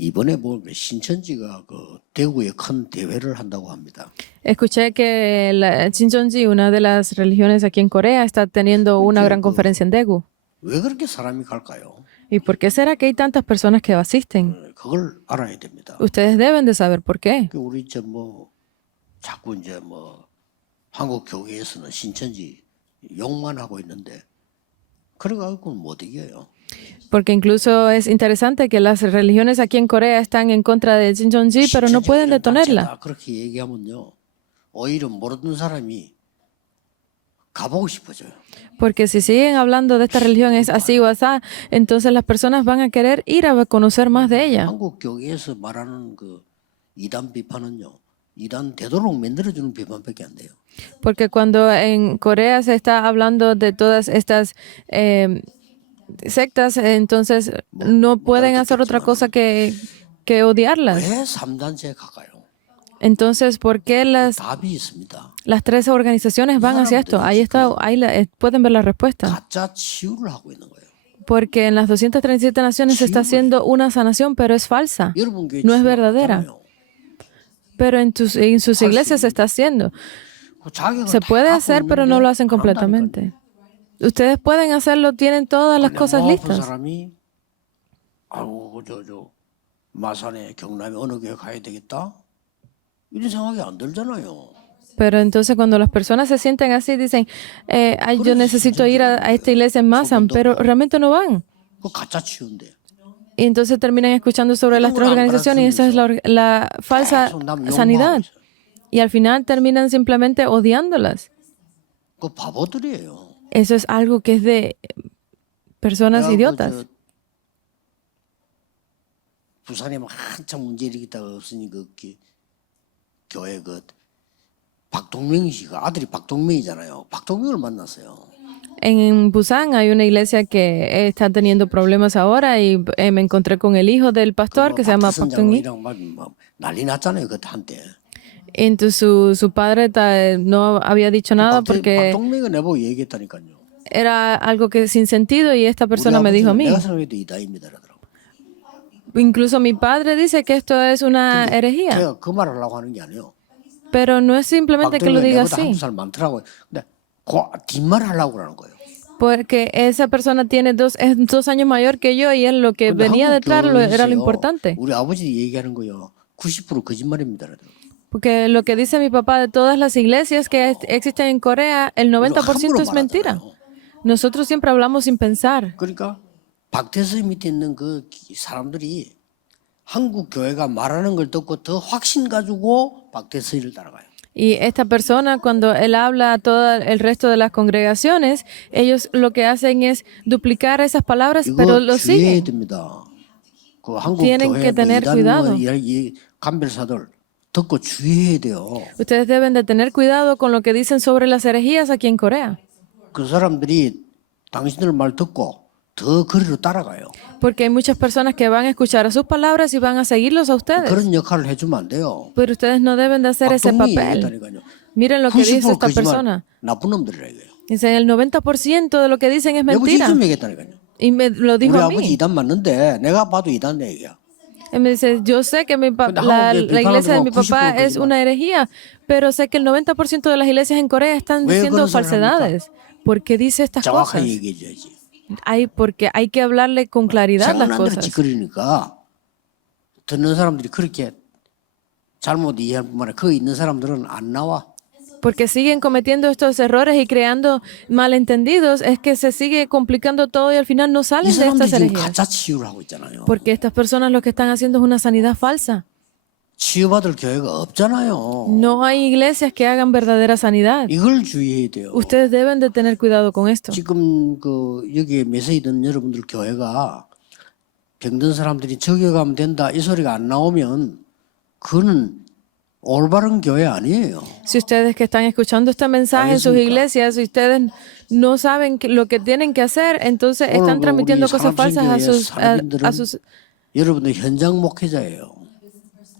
이번에 보면 신천지가 그 대구에 큰 대회를 한다고 합니다. Escuché que la Shincheonji, una de las religiones aquí en Corea, está teniendo una gran conferencia en Daegu. 왜 그렇게 사람이 갈까요? ¿Y por qué será que hay tantas personas que asisten? 그걸 알아야 됩니다. Ustedes deben de saber por qué. 우리 이제 뭐 자꾸 이제 뭐 한국 교회에서는 신천지 욕만 하고 있는데 그래가지고 못 이겨요. Porque incluso es interesante que las religiones aquí en Corea están en contra de Shincheonji, pero no pueden detenerla. 그렇게 얘기하면요, 오히려 모르는 사람이 가보고 싶어져요. Porque si siguen hablando de esta religión es así o asá, entonces las personas van a querer ir a conocer más de ella. 한국 교회에서 말하는 그 이단 비판은요, 이단 되도록 만들어주는 비판밖에 안 돼요. Porque cuando en Corea se está hablando de todas estas sectas, entonces no pueden hacer otra cosa que odiarlas. 왜 3단체에 가까요? Entonces, ¿por qué 답이 있습니다. las tres organizaciones van hacia esto? Ahí está, pueden ver la respuesta. 가짜 치유를 하고 있는 거예요. Porque en las 237 naciones se está haciendo una sanación, pero es falsa, 여러분 교회 no es 치유 verdadera. 없잖아요. Pero en sus iglesias se está haciendo. 그 자격을 Se 다 puede 갖고 hacer, pero no 있는데 lo hacen 안 한다니까요. completamente. Ustedes pueden hacerlo, tienen todas las cosas 아픈 listas. 사람이 아이고 저 마산에 경남에 어느 교회 가야 되겠다 이런 생각이 안 들잖아요. Pero entonces cuando las personas se sienten así, dicen, "Ay, yo necesito ir a esta iglesia en Masan", pero realmente no van. 그 가짜 치유인데. Y entonces terminan escuchando sobre las tres organizaciones y esa es la falsa 계속 남 욕망하고 sanidad. 있어요. Y al final terminan simplemente odiándolas. 그 바보들이에요. Eso es algo que es de personas 내가 idiotas. 저 부산에 막 한참 문제 일으키다가 없으니 교회 박동명 씨가 아들이 박동명이잖아요. 박동명을 만났어요. En Busan hay una iglesia que está teniendo problemas ahora y me encontré con el hijo del pastor que se llama Park Dong-hee. 선장이랑 막 난리 났잖아요. 그때 한때. Entonces su padre no había dicho nada porque 박동명이 내보고 얘기했다니까요. era algo que sin sentido y esta persona me dijo a mí. 내가 생각해도 이다입니다. 그러더라고. Incluso mi padre dice que esto es una herejía, 제가 그 말을 하려고 하는 게 아니에요. pero no es simplemente que lo 박동명이 diga 내보다 así, 한두 살 많더라고요. 근데 그 뒷말 하려고 그러는 거예요. porque esa persona es 2 años mayor que yo y él lo que 근데 venía 한국 detrás era lo 교회에서요, importante. 우리 아버지 얘기하는 거요. 90% 거짓말입니다. 그러더라고요. Porque lo que dice mi papá de todas las iglesias que existen en Corea, el 90% es mentira. Nosotros siempre hablamos sin pensar. 그러니까 박태수 밑에 있는 그 사람들이 한국 교회가 말하는 걸 듣고 더 확신 가지고 박태수를 따라가요. Y esta persona, cuando él habla a todo el resto de las congregaciones, ellos lo que hacen es duplicar esas palabras, pero 이거 lo 주의해야 siguen. 됩니다. 그 한국 Tienen 교회 que tener cuidado. 이 간별사들 듣고 주의해야 돼요. Ustedes deben de tener cuidado con lo que dicen sobre las herejías aquí en Corea. 그 사람들이 당신들 말 듣고 더 거리로 따라가요. Porque hay muchas personas que van a escuchar a sus palabras y van a seguirlos a ustedes. 그런 역할을 해주면 안 돼요. Pero ustedes no deben de hacer ese 박동민이 papel. 얘기했다니까요. Miren lo que dice 90% esta 거짓말 persona. 나쁜 놈들이라 이거예요. Dice, el 90% de lo que dicen es 내가 mentira. 직접 얘기했다니까요. Y me lo dijo 우리 a 아버지 mí. 이단 맞는데 내가 봐도 이단 얘기야. Él me dice, yo sé que la iglesia de mi papá es una herejía, pero sé que el 90% de las iglesias en Corea están 왜 diciendo 그런 소리를 falsedades. ¿Por qué dice estas cosas? 정확하게 얘기해줘야지. Porque hay que hablarle con claridad las 생각난 대로 cosas. 짓거리니까 듣는 사람들이 그렇게 잘못 이해할 뿐만 아니라 거기 있는 사람들은 안 나와. Porque siguen cometiendo estos errores y creando malentendidos, es que se sigue complicando todo y al final no 이 salen de 사람들이 estas 지금 herejías. 가짜 치유를 하고 있잖아요. Porque estas personas lo que están haciendo es una sanidad falsa. 치유받을 교회가 없잖아요. No hay iglesias que hagan verdadera sanidad. 이걸 주의해야 돼요. Ustedes deben de tener cuidado con esto. 지금 여기에 매서 있는 여러분들 교회가 병든 사람들이 저기 가면 된다 이 소리가 안 나오면 그거는 올바른 교회 아니에요. Si ustedes que están escuchando este mensaje en sus iglesias, si ustedes no saben lo que tienen que hacer, entonces están transmitiendo cosas falsas a sus 여러분들 현장 목회자예요.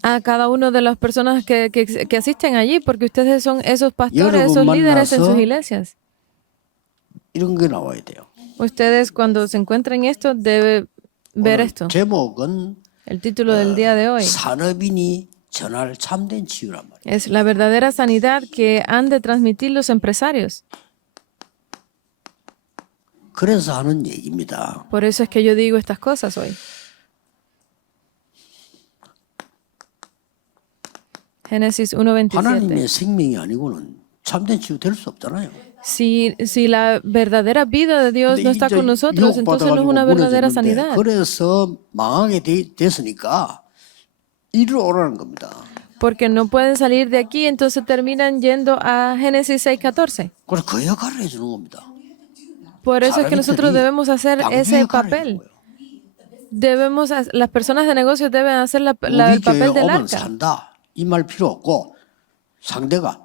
a cada una de las personas que asisten allí, porque ustedes son esos pastores, esos líderes en sus iglesias. 이런 게 나와야 돼요. Ustedes cuando se encuentren esto deben ver esto. 제목은 El título del día de hoy 산업인이 전할 참된 치유란 말이에요. es la verdadera sanidad que han de transmitir los empresarios. 그래서 하는 얘기입니다. Por eso es que yo digo estas cosas hoy. Génesis 1:27. 하나님의 생명이 아니고는 참된 치유 될 수 없잖아요. Si la verdadera vida de Dios no está con nosotros, entonces no es una verdadera sanidad. 그래서 망하게 됐으니까 이리로 오라는 겁니다. Porque no pueden salir de aquí, entonces terminan yendo a Génesis 6:14. 그래서 그 역할을 해주는 겁니다. Por eso es que nosotros debemos hacer ese papel. Las personas de negocios deben hacer el papel del 오면 arca. 산다 이 말 필요 없고 상대가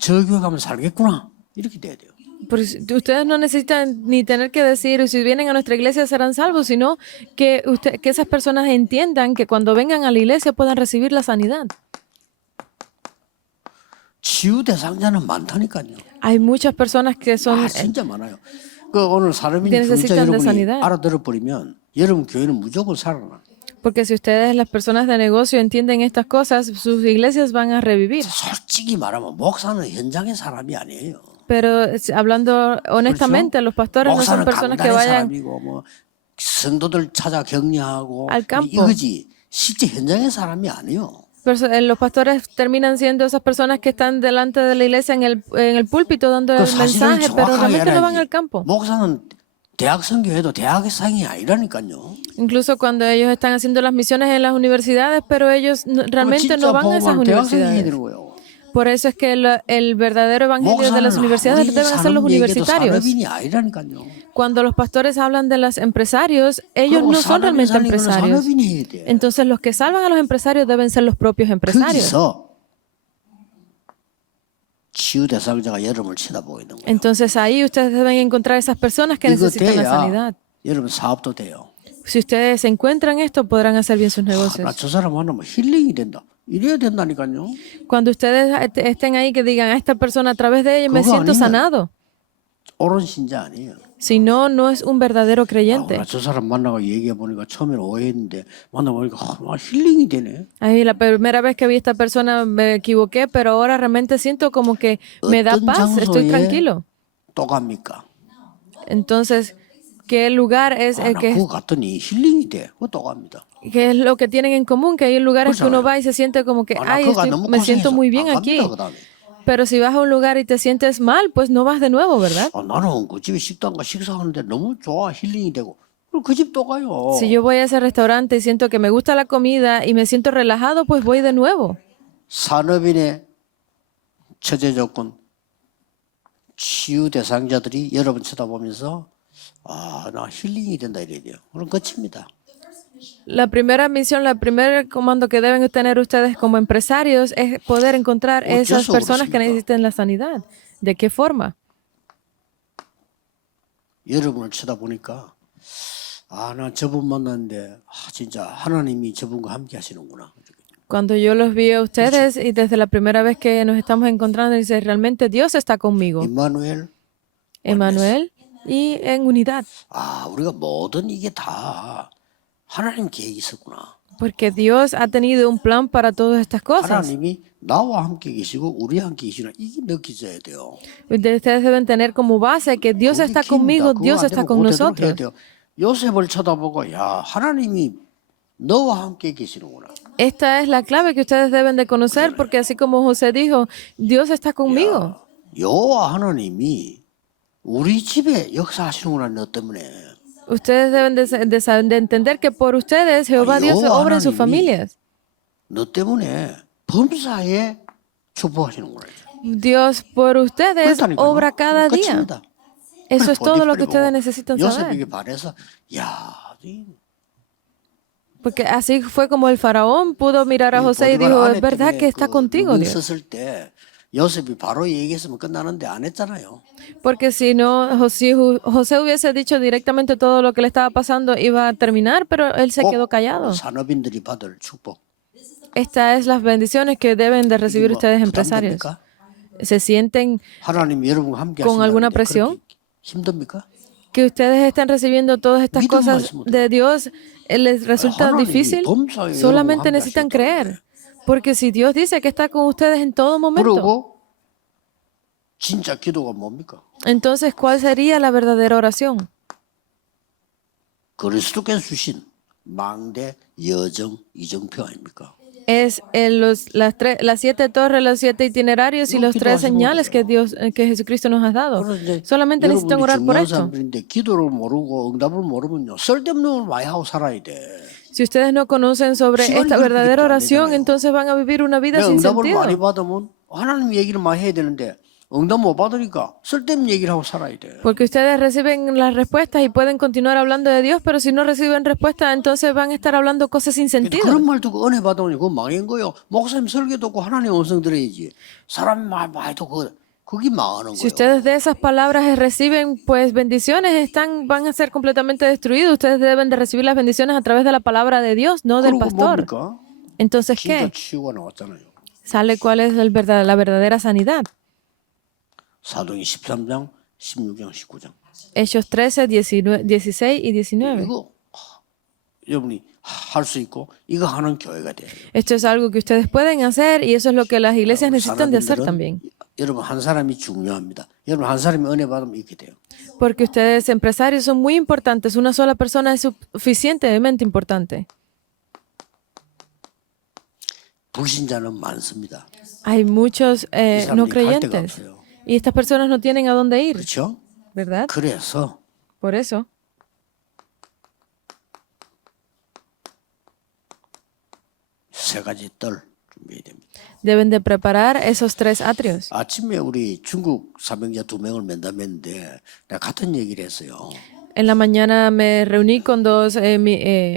저 교회 가면 살겠구나 이렇게 돼야 돼요. Ustedes no necesitan ni tener que decir si vienen a nuestra iglesia serán salvos, sino que esas personas entiendan que cuando vengan a la iglesia puedan recibir la sanidad. 치유 대상자는 많다니까요. Hay muchas personas que son 진짜 많아요. 그 오늘 사람이 que 진짜 necesitan de 여러분이 sanidad. 알아들어 버리면 여러분 교회는 무조건 살아나. Porque si ustedes, las personas de negocio, entienden estas cosas, sus iglesias van a revivir. 솔직히 말하면 목사는 현장의 사람이 아니에요. Pero hablando honestamente, los pastores no son 목사는 personas que 강단의 vayan 사람이고 뭐 성도들 찾아 격려하고 al campo. 이거지 실제 현장의 사람이 아니에요. Los pastores terminan siendo esas personas que están delante de la iglesia en el púlpito dando 그 el 사실을 mensaje, pero 정확하게 realmente no van 알아야지. al campo. 목사는 대학 선교회도 대학생이 아니라니까요. Incluso cuando ellos están haciendo las misiones en las universidades, pero ellos realmente no van a esas universidades. 되는 거예요. Por eso es que el verdadero evangelio de las universidades deben hacer los universitarios. 산업인이 아니라니까요. Cuando los pastores hablan de los empresarios, ellos no son realmente empresarios. Entonces los que salvan a los empresarios deben ser los propios empresarios. 거기서 치유 대상자가 여러분을 쳐다보고 있는 거예요. Entonces ahí ustedes deben encontrar esas personas que 이거 necesitan la 돼야 sanidad. 여러분 사업도 돼요. Si ustedes encuentran esto, podrán hacer bien sus 나 negocios. 저 사람 만나면 힐링이 된다. 이래야 된다니까요. Cuando ustedes estén ahí, que digan, a esta persona a través de ella me 그거 siento 아니면 sanado. 옳은 신자 아니에요. Si no, no es un verdadero creyente. 나 저 사람 만나고 얘기해 보니까 처음에는 오해했는데 만나보니까 힐링이 되네. Ahí la primera vez que vi a esta persona me equivoqué, pero ahora realmente siento como que me da 어떤 paz, estoy 장소에 tranquilo. 또 갑니까? Entonces, ¿qué lugar es el 나 que 그거 갔더니 힐링이 돼. 그거 또 갑니다. qué es lo que tienen en común? Que hay lugares que uno va y se siente como que, 나 ay, 그거 너무 me siento 고생해서 muy bien 안 aquí. 갑니다, 그다음에. Pero si vas a un lugar y te sientes mal, pues no vas de nuevo, ¿verdad? 나는 그 집에 식당가 식사하는데 너무 좋아 힐링이 되고 그 집 또 가요. Si yo voy a ese restaurante y siento que me gusta la comida y me siento relajado, pues voy de nuevo. 산업인의 처제 조건 치유 대상자들이 여러분 쳐다보면서 나 힐링이 된다 이래야 돼요. 그럼 끝입니다. La primera misión, el primer comando que deben tener ustedes como empresarios es poder encontrar esas personas que necesiten la sanidad. ¿De qué forma? 여러분을 쳐다보니까 나 저분 만났는데 진짜 하나님이 저분과 함께 하시는구나. Cuando yo los vi a ustedes y desde la primera vez que nos estamos encontrando, dice, realmente Dios está conmigo. Emmanuel y en unidad. 우리가 모든 이게 다 하나님 계획이 있었구나. Porque Dios ha tenido un plan para todas estas cosas. 하나님이 나와 함께 계시고 우리 함께 계시나 이게 느껴져야 돼요. Ustedes deben tener como base que Dios está conmigo, Dios está con nosotros. 요셉을 쳐다보고 하나님이 너와 함께 계시는구나. Esta es la clave que ustedes deben de conocer, porque así como José dijo, Dios está conmigo. 여호와 하나님이 우리 집에 역사하시는구나 너 때문에. Ustedes deben de entender que por ustedes Jehová Dios obra en sus familias. 너 때문에 범사에 축복하시는구나. Dios por ustedes obra cada día. Eso es todo lo que ustedes necesitan saber. 요셉에게 말해서 Porque así fue como el faraón pudo mirar a José y dijo, es verdad que está contigo, Dios. 요셉이 바로 얘기했으면 끝나는데 안 했잖아요. Porque si no, si José hubiese dicho directamente todo lo que le estaba pasando, iba a terminar, pero él se quedó callado. 산업인들이 받을 축복. Estas es las bendiciones que deben de recibir ustedes empresarios. ¿Se sienten 하나님 여러분과 함께 con alguna 하신다는데 presión? 힘듭니까? que ustedes estén recibiendo todas estas 믿음만 cosas 있으면 돼요. de Dios les resulta 하나님이 difícil, 범사에 solamente 여러분 necesitan 함께 creer. Porque si Dios dice que está con ustedes en todo momento, 그리고 진짜 기도가 뭡니까? entonces, ¿cuál sería la verdadera oración? 그리스도께서 주신 망대, 여정, 이정표 아닙니까? Es las 7 torres, los 7 itinerarios y No, los 3 기도하시면 señales que 돼요. que Jesucristo nos ha dado. 그래서 이제 Solamente necesitan 여러분들이 orar por 중요한 esto. 사람들인데 기도를 모르고 응답을 모르면요 쓸데없는 걸 많이 하고 살아야 돼. Si ustedes no conocen sobre 시간이 esta 그렇게 verdadera 안 oración, 되잖아요. entonces van a vivir una vida 내가 sin 응답을 많이 sentido. 받으면 하나님 얘기를 많이 해야 되는데 응답 못 받으니까 쓸데없는 얘기를 하고 살아야 돼. Porque ustedes reciben las respuestas y pueden continuar hablando de Dios, pero si no reciben respuesta, entonces van a estar hablando cosas sin sentido. 그런 말 듣고 은혜 받으면 그거 망한 거예요. 목사님 설교 듣고 하나님 음성 들어야지. 사람 말 많이 듣고 그게 망하는 Si 거예요. ustedes de esas palabras reciben pues bendiciones, van a ser completamente destruidos. Ustedes deben de recibir las bendiciones a través de la palabra de Dios, no del 그리고 pastor. 뭡니까? Entonces, 진짜 ¿qué? 치유가 나왔잖아요. Sale cuál es la verdadera sanidad. 사도행 13장, 16장, 19장. Hechos 13, 16 y 19. 이거 여러분이 할 수 있고 이거 하는 교회가 돼요. Esto es algo que ustedes pueden hacer y eso es lo que las iglesias necesitan de hacer 사람들은 también. 여러분 한 사람이 중요합니다. 여러분 한 사람이 은혜 받으면 이렇게 돼요. Porque ustedes empresarios son muy importantes. Una sola persona es suficientemente importante. 불신자는 많습니다. Hay muchos 이 no 사람들이 갈 데가 creyentes. 없어요. Y estas personas no tienen a dónde ir, 그렇죠? ¿verdad? 그래서 Por eso, 세 가지 뜰 준비해야 됩니다. deben de preparar esos 3 atrios. 아침에 우리 중국 사명자 2명을 면담했는데 내가 같은 얘기를 했어요. En la mañana me reuní con 2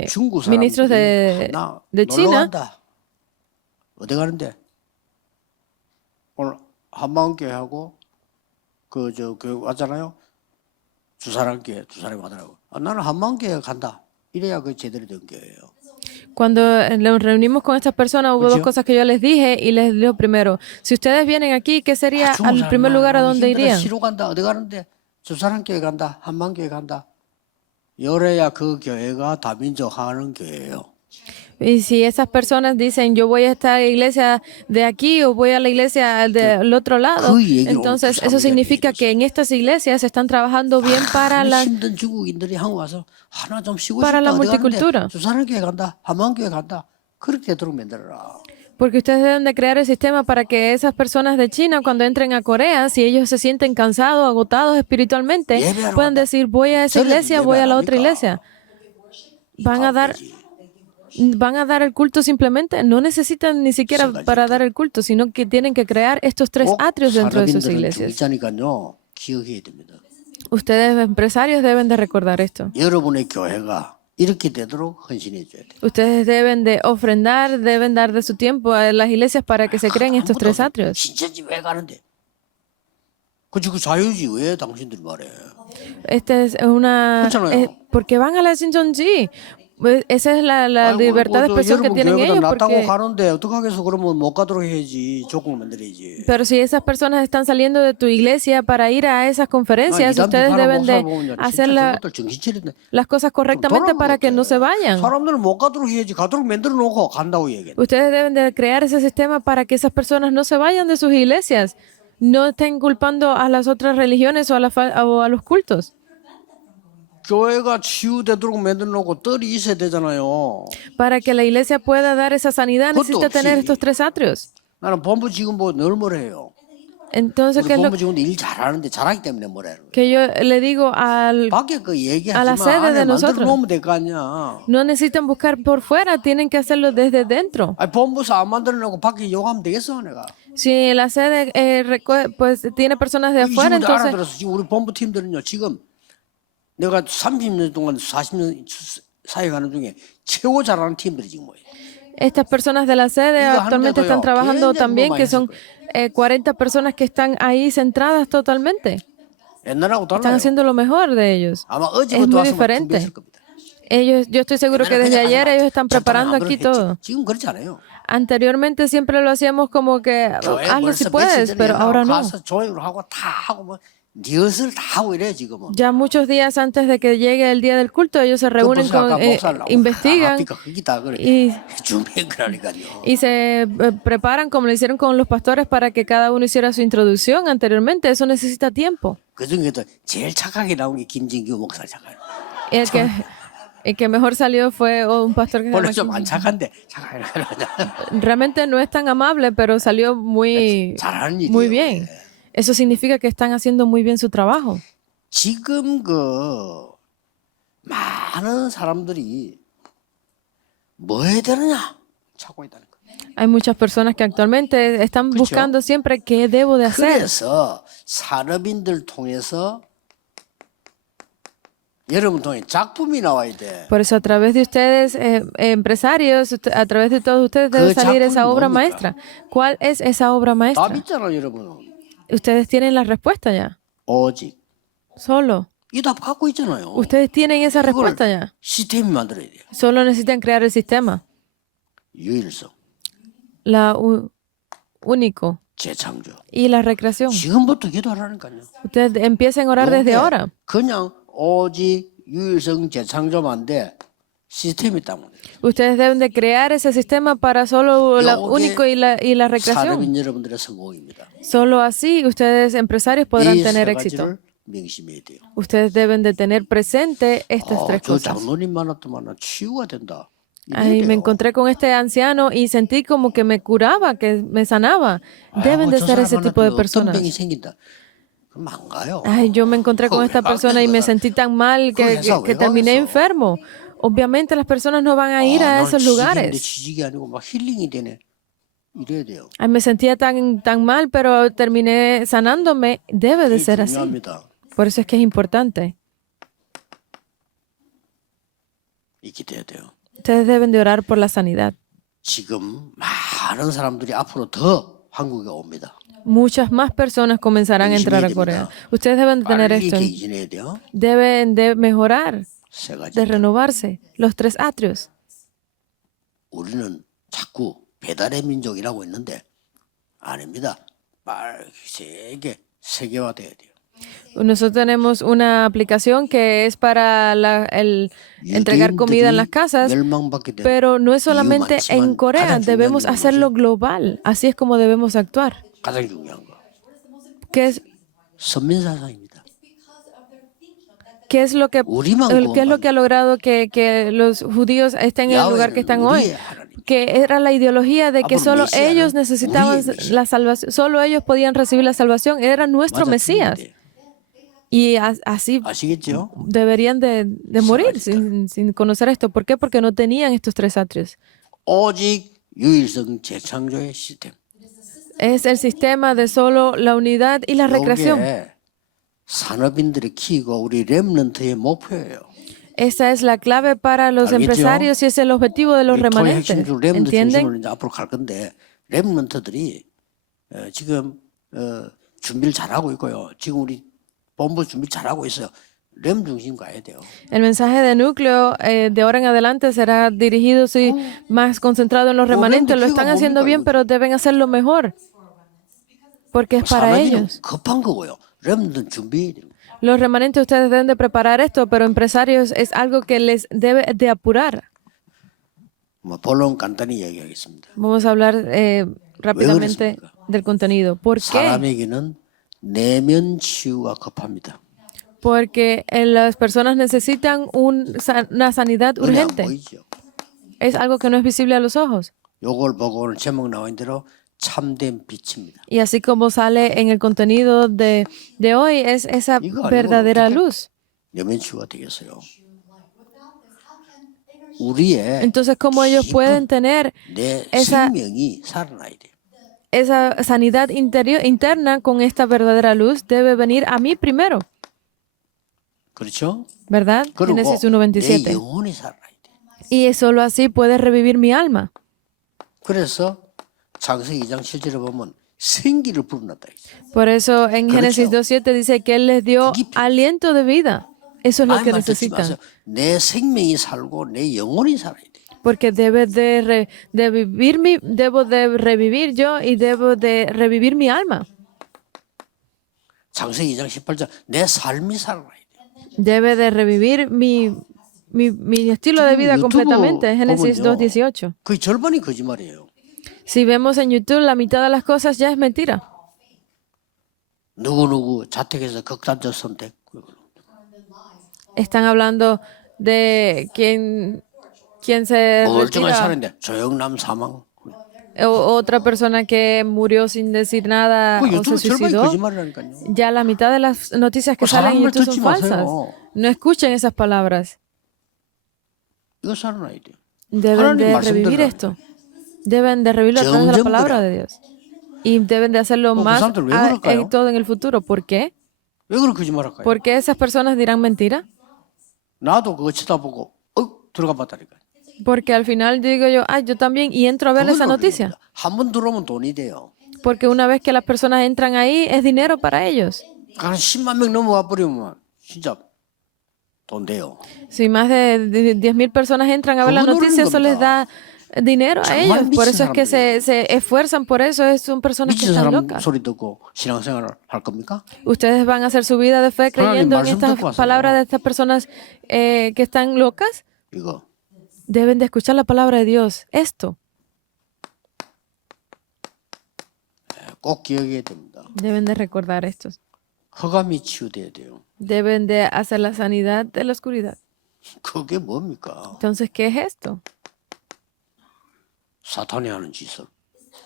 중국 ministros 사람들이 나 de 놀러 China. 간다. 어디 가는데? 오늘 한마음교회하고 그저 교회 왔잖아요. 두 사람이 하더라고. 나는 한마음교회 간다. 이래야 그 제대로 된 교회예요. Cuando nos reunimos con estas personas, hubo 2 그렇죠? cosas que yo les dije y les digo primero, si ustedes vienen aquí, ¿qué sería 중국 al primer lugar a donde 힘들어 irían? 시로 간다. 어디 가는데? 두 사람 교회 간다. 한마음교회 간다. 이래야 그 교회가 다민족 하는 교회예요. Y si esas personas dicen, yo voy a esta iglesia de aquí o voy a la iglesia del otro lado, entonces eso significa que en estas iglesias están trabajando bien para la 힘든 중국인들이 한국 와서 하나 좀 쉬고 para 싶다. la 어디 multicultura. 가는데? 두 사람 교회 간다. 한마음교회 간다. 그렇게 되도록 만들어라. Porque ustedes deben de crear el sistema para que esas personas de China, cuando entren a Corea, si ellos se sienten cansados, agotados espiritualmente, puedan decir, voy a esa iglesia, voy a la otra iglesia. Van a dar el culto simplemente, no necesitan ni siquiera para dar el culto, sino que tienen que crear estos 3 atrios dentro de sus iglesias. 중직자니까요. 기억해야 됩니다. Ustedes empresarios deben de recordar esto. 여러분의 교회가 이렇게 되도록 헌신해 줘야 돼요. Ustedes deben de ofrendar, deben dar de su tiempo a las iglesias para que se creen estos 3 atrios. 신천지 왜 가는데? 그 자유지 왜 당신들 말해? Esta es una... 그렇잖아요. porque van a la Shincheonji. Esa es la libertad de expresión que tienen ellos. 낫다고 가는데 어떻게 하겠어? 그러면 못 가도록 해야지. 조건을 만들어야지. Pero si esas personas están saliendo de tu iglesia para ir a esas conferencias, ustedes deben de hacer las cosas correctamente para que no se vayan. 사람들은 못 가도록 해야지. 가도록 만들어 놓고 간다고 얘기해. Ustedes deben de crear ese sistema para que esas personas no se vayan de sus iglesias. No estén culpando a las otras religiones o a los cultos. 교회가 치유되도록 만들어 놓고 뜰이 있어야 되잖아요. Para que la iglesia pueda dar esa sanidad, necesita tener estos 3 atrios. 나는 본부 직원 보고 늘 뭐라 해요. Entonces, ¿qué 우리 es lo 본부 직원도 일 잘하는데 잘하기 때문에 뭐라 해요. que yo le digo 밖에 그 a la 얘기하지 sede 마. de 안에 만들어 nosotros? 놓으면 될 거 아니야. No necesitan buscar por fuera, tienen que hacerlo desde dentro. 아니, 본부에서 안 만들어 놓고 밖에 욕하면 되겠어 내가. Si la sede pues tiene personas de 이 afuera, 친구들 entonces 알아들어서 지금 우리 본부 팀들은요 지금 내가 30년 동안 40년 사역하는 중에 최고 잘하는 팀들이 지금 뭐예요. estas personas de la sede Digo, actualmente 하는데도요, están trabajando 굉장히 también, 뭐 que 많이 son 40 personas que están ahí centradas totalmente. 옛날하고 Están 달라요. haciendo lo mejor de ellos. 아마 Es 어제부터 muy 와서 diferente. 준비했을 겁니다. Yo estoy seguro que desde ayer ellos están preparando aquí todo. 지금 그렇지 않아요. Anteriormente siempre lo hacíamos como que 교회 hazlo si 벌써 며칠 puedes, 전에 pero ahora no. 가서 조회를 하고 다 하고 뭐 리허설 다 하고 이래 지금은. Ya muchos días antes de que llegue el día del culto, ellos se reúnen investigan y se preparan como lo hicieron con los pastores para que cada uno hiciera su introducción anteriormente. Eso necesita tiempo. 그중에도 제일 착하게 나온 게 김진규 목사잖아요. Y el que mejor salió fue un pastor que se 원래 llama 좀안 착한데 착하게 realmente no es tan amable, pero salió muy 잘하는 일이에요. bien. Eso significa que están haciendo muy bien su trabajo. 지금 그 많은 사람들이 뭐 해야 되느냐 찾고 있다는 거예요. Hay muchas personas que actualmente están buscando siempre qué debo de hacer. 그래서 산업인들 통해서 여러분 통해 작품이 나와야 돼. Por eso a través de ustedes, empresarios, a través de todos ustedes debe salir esa obra maestra. ¿Cuál es esa obra 답 maestra? 있잖아 여러분. Ustedes tienen la respuesta ya. 오직 Solo. 이 답 갖고 있잖아요. Ustedes tienen esa 이걸 respuesta ya. 시스템이 만들어야 돼요. Solo necesitan crear el sistema. 유일성, La único. 재창조. Y la recreación. 지금부터 기도하라니까요. Ustedes empiecen a orar desde 요게 ahora. 그냥 오직 유일성 재창조만 돼 시스템이 때문에. Ustedes deben de crear ese sistema para solo lo 요게 único y la recreación. 산업인 여러분들의 성공입니다. Solo así ustedes, empresarios, podrán 이 tener 세 éxito. 가지를 명심해야 돼요. Ustedes deben de tener presente estas tres 저 cosas. 장로님 만났더만 나 치유가 된다. Ay, me encontré con este anciano y sentí como que me curaba, que me sanaba. Deben de ser ese tipo de personas. 병이 생긴다. 그럼 안 가요. Ay, yo me encontré con esta persona y me sentí tan mal que terminé enfermo. Obviamente las personas no van a ir a esos lugares. 지직이 아니고 막 힐링이 되네. 이래야 돼요. Ay, me sentía tan mal, pero terminé sanándome. Debe de ser así. 중요합니다. Por eso es que es importante. 이렇게 돼야 돼요. Ustedes deben de orar por la sanidad. 지금 많은 사람들이 앞으로 더 한국에 옵니다. Muchas más personas comenzarán a entrar a Corea. Ustedes deben de tener 빨리 esto. 개진해야 돼요. Deben de mejorar, 세 가지. de renovarse. Los tres atrios. 우리는 자꾸 배달의 민족이라고 했는데 아닙니다. 세계화돼야 돼요. Nosotros tenemos una aplicación que es para el entregar comida en las casas, 멸망받게 되는 pero no es solamente en 많지만 Corea, 가장 중요한 debemos 이유는 hacerlo global. Así es como debemos actuar. 가장 중요한 거 ¿Qué 선민사상입니다. es lo que ha logrado que los judíos estén en el lugar que están hoy? 우리의 하나님. Que era la ideología de que 앞으로 solo 메시아는 ellos necesitaban 우리의 메시아. la salvación, solo ellos podían recibir la salvación, era nuestro 맞아, Mesías. 죽는데. Y así 아시겠죠? deberían de morir sin conocer esto. ¿Por qué? Porque no tenían estos tres atrios. 오직 유일성 재창조의 시스템. Es el sistema de solo la unidad y la recreación. 이게 산업인들이 키고 우리 렘넌트의 목표예요. Esa es la clave para los ¿알겠죠? empresarios y es el objetivo de los 우리 토의 remanentes. 핵심적으로 렘넌트 ¿Entienden? 중심으로 이제 앞으로 갈 건데 렘넌트들이 지금 준비를 잘하고 있고요. 지금 우리 본부 준비 잘하고 있어요. 렘 중심 가야 돼요. El mensaje de núcleo de ahora en adelante será dirigido más concentrado en los remanentes. Lo están haciendo bien, pero deben hacerlo mejor. Porque es para 산업인은 ellos. 급한 거고요. 렘넌트 준비해야 돼요. Los remanentes ustedes deben de preparar esto, pero empresarios es algo que les debe de apurar. 뭐 본론 간단히 얘기하겠습니다. Vamos a hablar rápidamente del contenido. ¿Por qué? 사람에게는 내면 치유가 급합니다. Porque las personas necesitan una sanidad 눈에 안 urgente. 보이죠. Es algo que no es visible a los ojos. 요걸 보고 오늘 제목 나온 대로 참된 빛입니다. Y así como sale en el contenido de hoy, es esa 이거 아니면 verdadera 어떻게 luz. 내면 치유가 되겠어요. 우리의 Entonces, ¿cómo ellos pueden tener 내 esa- 생명이 살아나야 돼요. esa sanidad interna con esta verdadera luz? Debe venir a mí primero, 그렇죠? ¿verdad? 그리고 Génesis 내 1:27. 영혼이 살아나야 돼요. Y solo así puede revivir mi alma. 그래서 창세기 2장 7절에 보면 생기를 불어넣었다. Por eso en Génesis 그렇죠. 2:7 dice que Él les dio 그게 필요해요. aliento de vida. Eso es lo que 말 듣지 necesitan. 마세요. 내 생명이 살고 내 영혼이 살아야 돼. Porque debo de revivir yo y debo de revivir mi alma. 창세기 2장 18절 내 삶이 살아야 돼. Debe de revivir mi estilo de vida completamente. Génesis 2:18. 거의 절반이 거짓말이에요. Si vemos en YouTube, la mitad de las cosas ya es mentira. 누구누구 자택에서 극단적 선택. Están hablando de quién se 멀쩡한 retira. 사람인데 조영남 사망. Otra persona que murió sin decir nada 그 o se 유튜브 절반이 suicidó. 거짓말이라니까요. Ya la mitad de las noticias que 그 salen en 사람을 YouTube 듣지 son falsas. 마세요. No escuchen esas palabras. 이거 살아나야 돼요. Deben 하나님 de 말씀대로 revivir esto. Deben de revivirlo a través de la palabra de Dios. Y deben de hacerlo 그 más 사람들 왜 그럴까요? todo en el futuro. ¿Por qué? 왜 그렇게 거짓말할까요? ¿Por qué esas personas dirán mentira? 나도 그거 쳐다보고 들어가 봤다니까요. Porque al final digo yo, yo también, y entro a ver esa noticia. 한번 들어오면 돈이 돼요. Porque una vez que las personas entran ahí, es dinero para ellos. 한 10만 명 넘어와 버리면 진짜 돈 돼요. Si más de 10,000 personas entran a ver la 그거 noticia, 노리는 eso les 겁니다. da dinero a 정말 ellos. Por 미친 eso es que se esfuerzan por eso. Son personas que 미친 están 사람 locas. 소리 듣고 신앙생활을 할 겁니까? ¿Ustedes van a hacer su vida de fe creyendo en 말씀 estas 듣고 하세요. palabras de estas personas que están locas? 이거 Deben de escuchar la palabra de Dios. Esto. 꼭 기억해야 됩니다. Deben de recordar esto. 허감이 치유돼야 돼요. Deben de hacer la sanidad de la oscuridad. 그게 뭡니까? Entonces, ¿qué es esto? 사탄이 하는 짓을.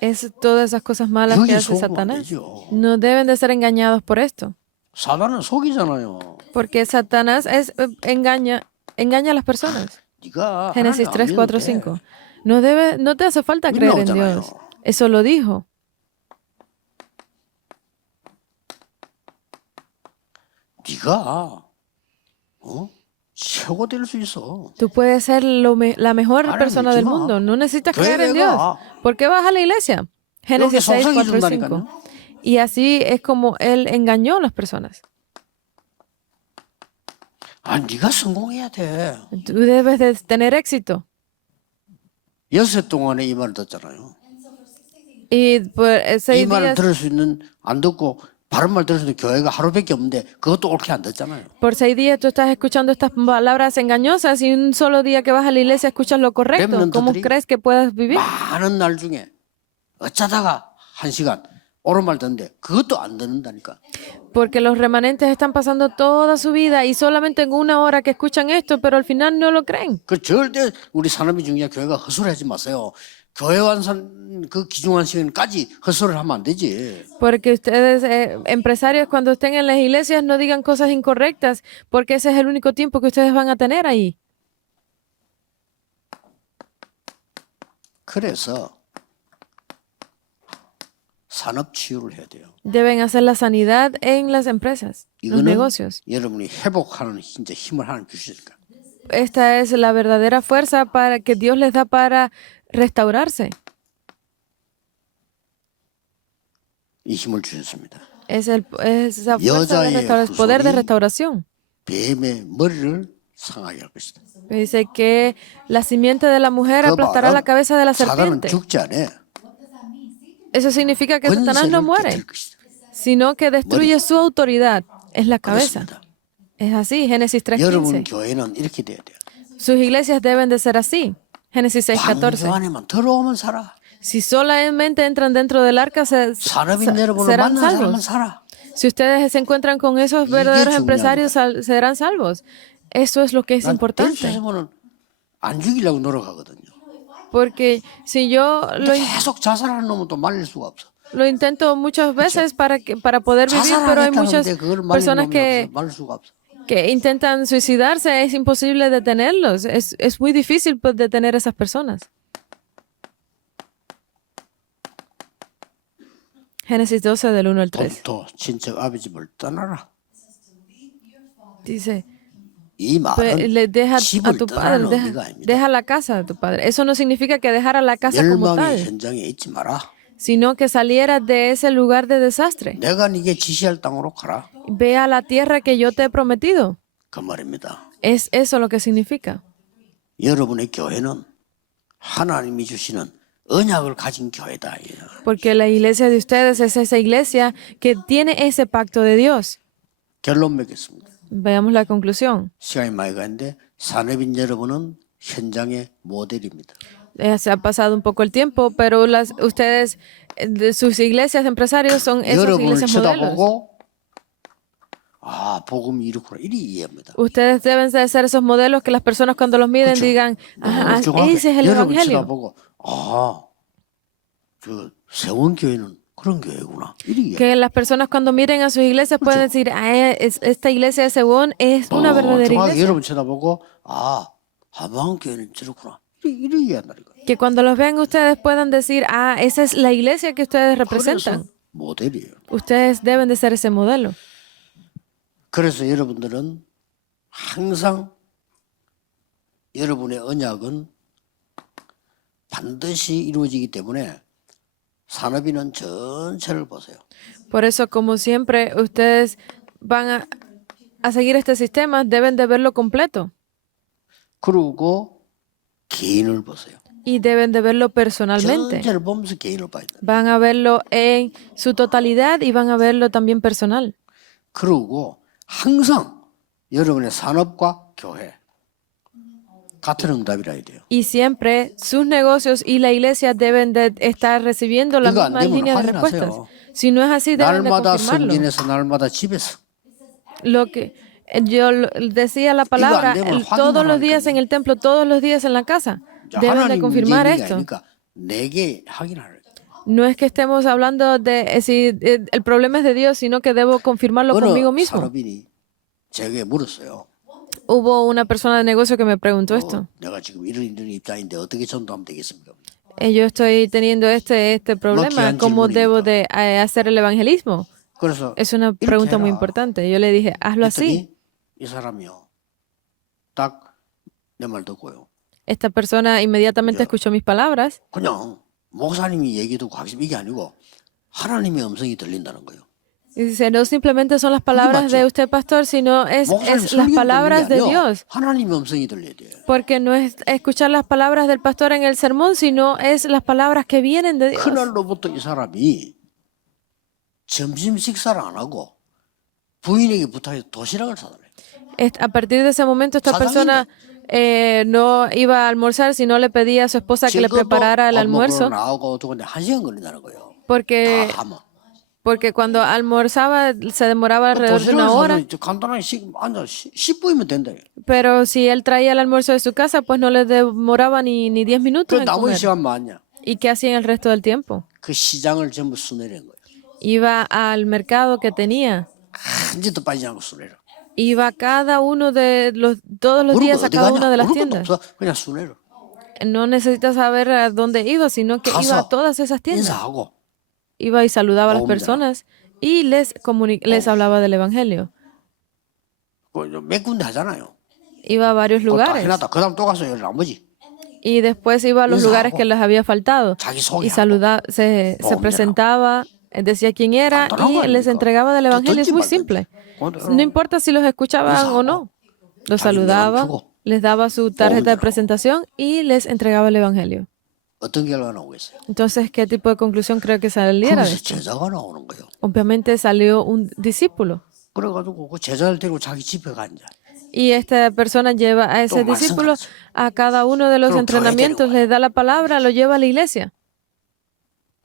Es todas esas cosas malas que 여기 hace 속으면 안 Satanás. 되죠. No deben de ser engañados por esto. 사탄은 속이잖아요. Porque Satanás engaña a las personas. 네가 Génesis 하나님 3, 안 4, 믿어도 돼. 5. No te hace falta creer en 나오잖아요. Dios. Eso lo dijo. 네가 최고 될 수 있어. Tú puedes ser la mejor Ahora persona del mismo. mundo. No necesitas 교회 creer en Dios. 가. ¿Por qué vas a la iglesia? Génesis 6, 속삭이 4 y 준다니까요. 5. Y así es como él engañó a las personas. 네가 성공해야 돼. Tú debes de tener éxito. 6해 동안에 이 말을 듣잖아요. Y por 이 6 말을 días, 들을 수 있는 안 듣고 바른 말 들을 수 있는 교회가 하루밖에 없는데 그것도 옳게 안 듣잖아요. por 6 días tú estás escuchando estas palabras engañosas y un solo día que vas a la iglesia escuchas lo correcto. ¿Cómo 렘넌트들이 crees que puedas vivir? 많은 날 중에 어쩌다가 1시간 옳은 말 듣는데 그것도 안 듣는다니까. Porque los remanentes están pasando toda su vida y solamente en una hora que escuchan esto, pero al final no lo creen. 그 절대 우리 산업이 중요해. 교회가 헛소리 하지 마세요. 교회 완성 그 기중한 시간까지 헛소리를 하면 안 되지. Porque ustedes, empresarios, cuando estén en las iglesias, no digan cosas incorrectas, porque ese es el único tiempo que ustedes van a tener ahí. 그래서 산업 치유를 해야 돼요. Deben hacer la sanidad en las empresas, los 이거는 negocios. 여러분이 회복하는 진짜 힘을 하나님 주시니까. Esta es la verdadera fuerza para que Dios les da para restaurarse. 이 힘을 주셨습니다. Es esa fuerza de 여자의 poder de 후손이 restauración. 뱀의 머리를 상하게 할 것이다. Dice que la simiente de la mujer 그 aplastará la 말은 cabeza de la 사단은 serpiente. 죽지 않아. Eso significa que Satanás no 권세를 muere, 깨뜨릴 것이다. sino que destruye su autoridad. Es la cabeza. 그렇습니다. Es así, Génesis 여러분 3:15. 교회는 이렇게 돼야 돼요. Sus iglesias deben de ser así. Génesis 방주 6:14. 안에만 들어오면 살아. Si solamente entran dentro del arca, 산업인 여러분을 serán 만난 사람은 salvos. 살아. Si ustedes se encuentran con esos 이게 verdaderos 중요한 empresarios, serán salvos. Eso es lo que es 난 importante. 델수에서는 안 죽이려고 노력하거든요. Porque si yo 계속 자살하는 놈은 또 말릴 수가 없어. lo intento muchas veces para poder vivir, pero hay muchas 자살하겠다는데 그걸 말릴 personas 놈이 que 없어. 말릴 수가 없어. intentan suicidarse, es imposible detenerlos. Es muy difícil pues, detener a esas personas. Génesis 12 del 1 al 3. 본토 친척 아버지를 떠나라. Dice, 이 말은 le deja a 집을 tu 떠나는 padre, 의미가 아닙니다. deja la casa de tu padre. Eso no significa que dejara la casa como 멸망의 tal, 현장에 있지 마라. sino que saliera de ese lugar de desastre. 내가 네게 지시할 땅으로 가라. Ve a la tierra que yo te he prometido. 그 말입니다. Es eso lo que significa. 여러분의 교회는 하나님이 주시는 언약을 가진 교회다. Porque la iglesia de ustedes es esa iglesia que tiene ese pacto de Dios. 결론 맺겠습니다. Veamos la conclusión. 시간이 많이 가는데 산업인 여러분은 현장의 모델입니다. Se ha pasado un poco el tiempo, pero ustedes, de sus iglesias empresarios son esas 여러분을 iglesias modelos. 쳐다보고 아, 복음이 이렇구나. 이리 이해합니다. Ustedes deben de ser esos modelos que las personas cuando los miren 그렇죠. digan, ah, 정확하게 ese es el 여러분 evangelio. 쳐다보고 아, 저 세원교회는 그런 교회구나. 이리 이해. Que las personas cuando miren a sus iglesias pueden decir, ah, esta iglesia de Sebón es una verdadera 정확하게 iglesia. 여러분 쳐다보고 아, 하방교회는 저렇구나. 이리 이해한다니까. Que cuando los vean ustedes puedan decir, ah, esa es la iglesia que ustedes representan. 그래서 모델이에요. Ustedes deben de ser ese modelo. 그래서 여러분들은 항상 여러분의 언약은 반드시 이루어지기 때문에 산업인은 전체를 보세요. Por eso, como siempre, ustedes van a seguir este sistema, deben de verlo completo 그리고 개인을 보세요. y deben de verlo personalmente. 전체를 보면서 개인을 봐야 돼. Van a verlo en su totalidad y van a verlo también personal. 그리고 항상 여러분의 산업과 교회 같은 응답이라 돼요. Y siempre sus negocios y la iglesia deben de estar recibiendo la 이거 안 misma 되면 línea de 확인하세요. respuestas. Si no es así, deben de 날마다 confirmarlo. 성전에서 날마다 집에서 Lo que yo decía la palabra, 되면 todos los 확인하라니까요. días en el templo, todos los días en la casa. Deben de 하나님 confirmar 얘기가 esto. 아니니까 내게 확인하라. No es que estemos hablando de si el problema es de Dios, sino que debo confirmarlo conmigo 어느 mismo. 산업인이 제게 물었어요. Hubo una persona de negocio que me preguntó esto. 내가 지금 이런 입장인데 어떻게 전도하면 되겠습니까? Yo estoy teniendo este problema. 귀한 ¿Cómo 질문이니까. debo de hacer el evangelismo? 그래서 Es una 이렇게 pregunta muy 해라. importante. Yo le dije, hazlo así. 했더니 이 사람이요. 딱 내 말 듣고요. Esta persona inmediatamente escuchó mis palabras. 그냥 목사님이 얘기 듣고 확신 이게 아니고 하나님의 음성이 들린다는 거예요. Y dice, no simplemente son las palabras de usted, pastor, sino es 목사님 las 설교 palabras 듣는 de 게 아니요. Dios. 하나님의 음성이 들려야 돼요. Porque no es escuchar las palabras del pastor en el sermón, sino es las palabras que vienen de Dios. 그날로부터 이 사람이 점심 식사를 안 하고 부인에게 부탁해서 도시락을 사달래요. A partir de ese momento, esta persona no iba a almorzar, sino le pedía a su esposa que le preparara el almuerzo. 나오고 또 근데 1시간 걸린다는 거예요. Porque 다 하면. cuando almorzaba se demoraba alrededor de una hora. 간단하게 앉아 10분이면 된다. Pero si él traía el almuerzo de su casa, pues no le demoraba ni 10 minutos 그 en 남은 comer. 시간 많냐? ¿Y qué hacía en el resto del tiempo? 그 시장을 전부 순회한 거예요. Iba al mercado que tenía. 한 짓도 빠지지 않고 순회를. Iba a cada uno de todos los días a cada una de las tiendas. 없어. 그냥 순회를. No necesita saber a dónde iba, sino que iba a todas esas tiendas. 인사하고 Iba y saludaba a las Oh, mira. personas y les hablaba del evangelio. 몇 군데 하잖아요. Iba a varios 다 lugares 해놨다. 그다음 또 가서 여기 나머지 y después iba a los lugares que les había faltado 자기 y 소개하고 se Oh, mira. presentaba, decía quién era y les entregaba del evangelio. Es muy simple. No importa si los escuchaban o no. Los saludaba, les daba su tarjeta de presentación y les entregaba el evangelio. 어떤 결과가 나오겠어요? Entonces, ¿qué tipo de conclusión creo que saliera de 거기서 esto? 제자가 나오는 거예요. Obviamente salió un discípulo. 그래가지고 그 제자를 데리고 자기 집에 가 앉아. Y esta persona lleva a ese Toma, discípulo sangrazo. a cada uno de los Pero entrenamientos, tráetelo. le da la palabra, lo lleva a la iglesia.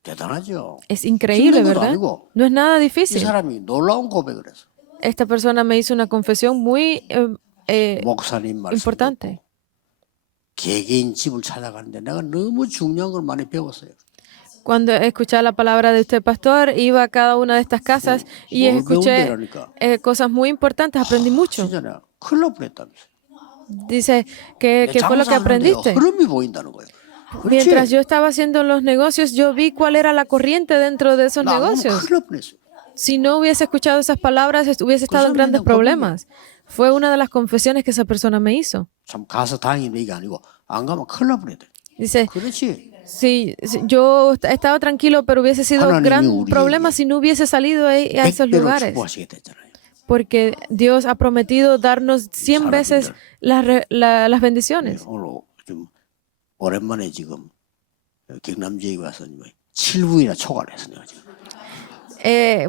대단하죠. Es increíble, 힘든 것도 ¿verdad? 아니고 No es nada 이 difícil. 사람이 놀라운 고백을 했어. Esta persona me hizo una confesión muy 목사님 말씀 importante. 듣고 개개인 집을 찾아가는데 내가 너무 중요한 걸 많이 배웠어요. Cuando escuché la palabra de usted, pastor, iba a cada una de estas casas y 뭘 escuché 배운다니까. cosas muy importantes, aprendí mucho. 진짜 내가 큰일 날 뻔했다면서. Dice, ¿qué fue lo que aprendiste? 흐름이 보인다는 거예요. Mientras yo estaba haciendo los negocios, yo vi cuál era la corriente dentro de esos 나 너무 negocios. 큰일 날 뻔했어요. Si no hubiese escuchado esas palabras, hubiese estado en grandes problemas. Fue una de las confesiones que esa persona me hizo. 참 가서 다행인 얘기가 아니고 안 가면 큰일 날 뻔했대. Dice, 그렇지. si yo estaba tranquilo, pero hubiese sido 하나님이 gran 우리에게 problema si no hubiese salido a esos 100배로 lugares. 축복하시겠다 했잖아요. Porque Dios ha prometido darnos 100 veces las bendiciones. 오늘 좀 오랜만에 지금 경남 지역에 와서 7부이나 초과를 했어 내가 지금.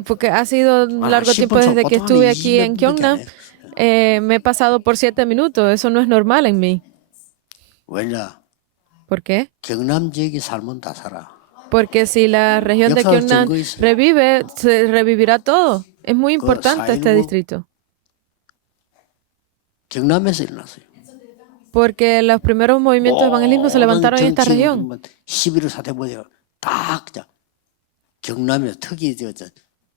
Porque ha sido un largo tiempo desde que estuve aquí en Gyeongnam. Me he pasado por 7 minutos. Eso no es normal en mí. 왜냐? ¿Por qué? 경남 지역이 살면 다 살아. Porque si la región de Gyeongnam revive, se revivirá todo. Es muy importante este distrito. 경남에서 일어났어요. Porque los primeros movimientos de evangelismo se levantaron en esta región. 11.1 사태 보니까 딱 경남에서 특히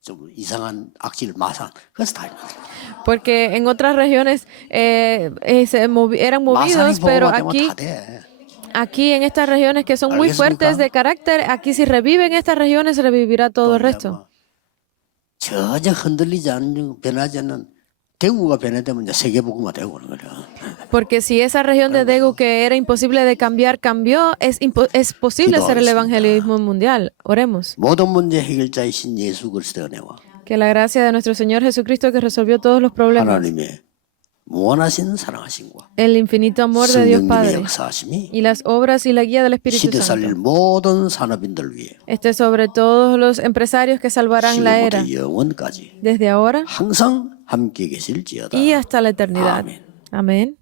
좀 이상한 악질 마산 그래서 다 일어났어요. Porque en otras regiones eran movidos, pero aquí en estas regiones que son muy fuertes de carácter, aquí si reviven estas regiones, revivirá todo el resto. 전혀 흔들리지 않는 변하지 않는 대구가 변화되면 이제 세계복음화 되고 그런 거죠. Porque si esa región de Daegu que era imposible de cambiar cambió, es posible hacer el evangelismo mundial. Oremos. 모든 문제 해결자이신 예수 그리스도의 은혜와 Que la gracia de nuestro Señor Jesucristo que resolvió todos los problemas, 하나님의 무한하신 사랑하심과 el infinito amor de Dios 성령님의 Padre 역사하심이 y las obras y la guía del Espíritu 시대 살릴 Santo 모든 산업인들 위해 esté sobre todos los empresarios que salvarán la era 지금부터 영원까지 desde ahora 항상 함께 계실지어다. y hasta la eternidad. 아멘. Amén.